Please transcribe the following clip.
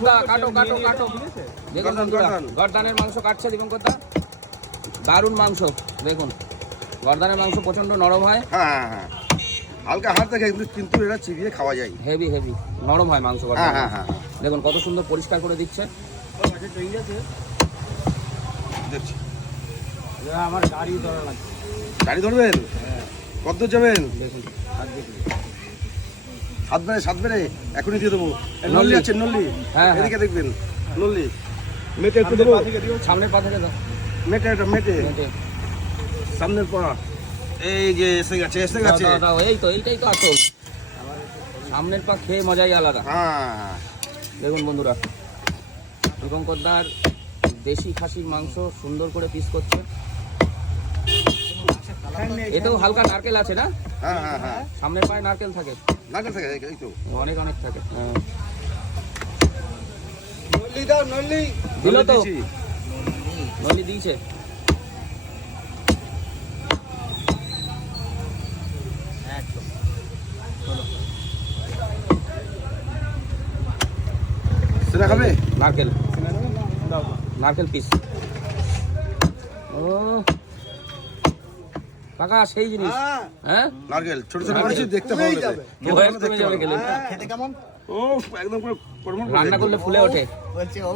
দীপঙ্কর দা কাটো কাটো কাটো। দেখুন বন্ধুরা গর্দানের মাংস কাটছে দীপঙ্কর দা, দারুণ মাংস। দেখুন গর্দানের মাংস প্রচন্ড নরম হয়। হ্যাঁ হ্যাঁ, হালকা হাত থাকে কিন্তু এটা চিবিয়ে খাওয়া যায়। হেভি হেভি নরম হয় মাংস। হ্যাঁ হ্যাঁ হ্যাঁ, দেখুন কত সুন্দর পরিষ্কার করে দিচ্ছে। দেখছি আমার গাড়ি ধরা লাগছে। গাড়ি ধরবেন? কত দূর যাবেন? দেখুন সাত বেড়ে এখনই দিয়ে দেবো। নল্লি আছে নল্লি, হ্যাঁ এদিকে দেখবেন নল্লি। মেটে একটু দেবো, সামনের পা থেকে দাও। মেটে এটা মেটে সামনের পা। এই যে এসে গেছে এসে গেছে। দাও দাও, এই তো এইটাই তো আসল। সামনের পা খেয়ে মজাই আলাদা। হ্যাঁ দেখুন বন্ধুরা দীপঙ্কর দার দেশি খাসির মাংস সুন্দর করে পিস করছে। এতেও হালকা নারকেল আছে না? হ্যাঁ হ্যাঁ হ্যাঁ, সামনের পায়ে নারকেল থাকে, নারকেল থাকে এই তো। অনেক অনেক থাকে। নল্লি দাও নল্লি। দিল তো, দিয়েছি। নলি দিয়েছে। সেটা খাবে? নারকেল নারকেল পিস। ও কাকা সেই জিনিস। হ্যাঁ নারকেল ছোট ছোট করেছি, দেখতে ভালো লাগে। বয়স কমে যাবে গেলে। খেতে কেমন? ও একদম পুরো রান্না করলে ফুলে ওঠে। বলছে ও